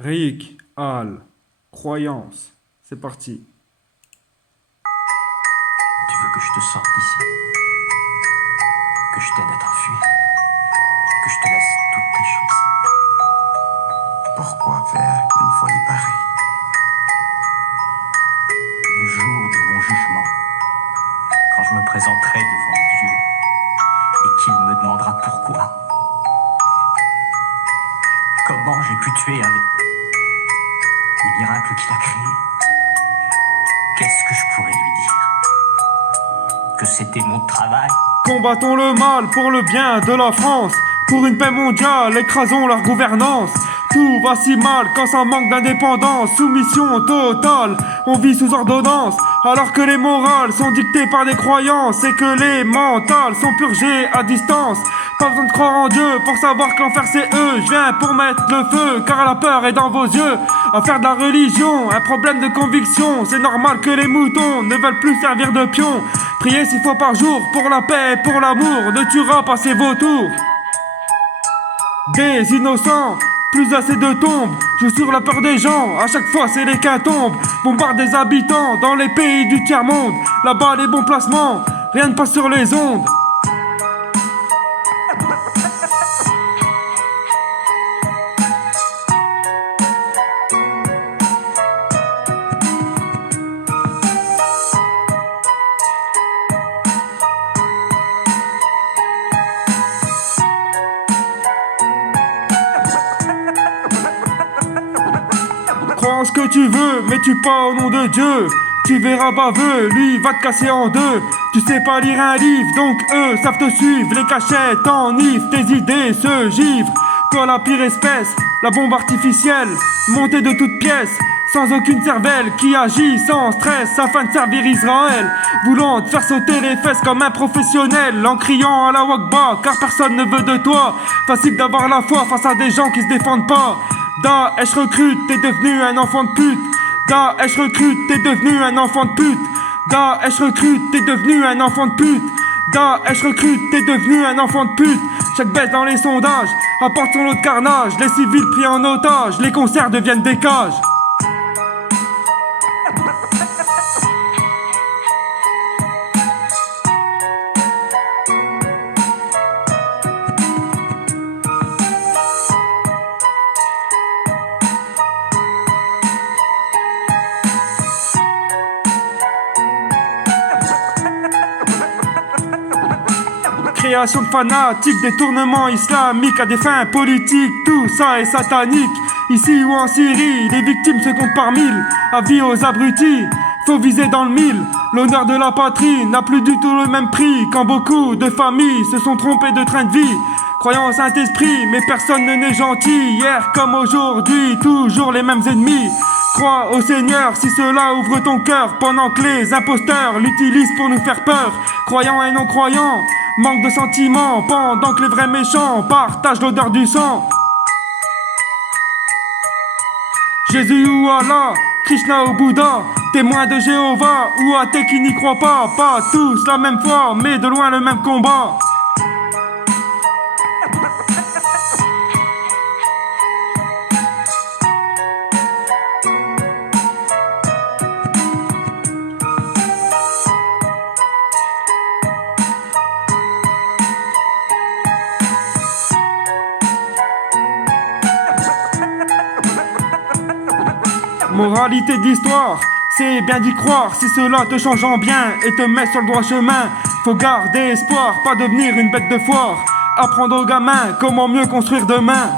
Rick, Al, croyance. C'est parti. Tu veux que je te sorte d'ici? Que je t'aide à t'enfuir? Que je te laisse toute ta chance? Pourquoi faire une folie pareille? Le jour de mon jugement, quand je me présenterai devant Dieu et qu'il me demandera pourquoi, comment j'ai pu tuer avec les miracles qu'il a créés, qu'est-ce que je pourrais lui dire? Que c'était mon travail? Combattons le mal pour le bien de la France. Pour une paix mondiale, écrasons leur gouvernance. Tout va si mal quand ça manque d'indépendance. Soumission totale, on vit sous ordonnance. Alors que les morales sont dictées par des croyances et que les mentales sont purgées à distance. Pas besoin de croire en Dieu pour savoir que l'enfer c'est eux. Je viens pour mettre le feu car la peur est dans vos yeux. À faire de la religion, un problème de conviction. C'est normal que les moutons ne veulent plus servir de pions. Priez 6 fois par jour pour la paix et pour l'amour. Ne tuera pas ces vautours. Des innocents, plus assez de tombes. Joue sur la peur des gens, à chaque fois c'est les quintombes. Bombarde des habitants dans les pays du tiers-monde. Là-bas les bons placements, rien ne passe sur les ondes. Crois en ce que tu veux, mais tue pas au nom de Dieu. Tu verras baveux, lui va te casser en deux. Tu sais pas lire un livre, donc eux savent te suivre. Les cachettes enivrent, tes idées se givrent. Toi la pire espèce, la bombe artificielle, montée de toutes pièces, sans aucune cervelle, qui agit sans stress afin de servir Israël. Voulant te faire sauter les fesses comme un professionnel, en criant à la Wakba, car personne ne veut de toi. Facile d'avoir la foi face à des gens qui se défendent pas. Daesh recrute, t'es devenu un enfant de pute. Daesh recrute, t'es devenu un enfant de pute. Daesh recrute, t'es devenu un enfant de pute. Daesh recrute, t'es devenu un enfant de pute. Chaque baisse dans les sondages apporte son lot de carnage. Les civils pris en otage, les concerts deviennent des cages. Création de fanatiques, détournement islamique à des fins politiques, tout ça est satanique. Ici ou en Syrie, les victimes se comptent par mille. Avis aux abrutis, faut viser dans le mille. L'honneur de la patrie n'a plus du tout le même prix quand beaucoup de familles se sont trompées de train de vie. Croyant au Saint-Esprit, mais personne ne n'est gentil. Hier comme aujourd'hui, toujours les mêmes ennemis. Crois au Seigneur si cela ouvre ton cœur, pendant que les imposteurs l'utilisent pour nous faire peur. Croyants et non-croyants, manque de sentiments, pendant que les vrais méchants partagent l'odeur du sang. Jésus ou Allah, Krishna ou Bouddha, témoins de Jéhovah ou athées qui n'y croient pas. Pas tous la même foi, mais de loin le même combat. Moralité d'histoire, c'est bien d'y croire si cela te change en bien et te met sur le droit chemin. Faut garder espoir, pas devenir une bête de foire. Apprendre aux gamins comment mieux construire demain.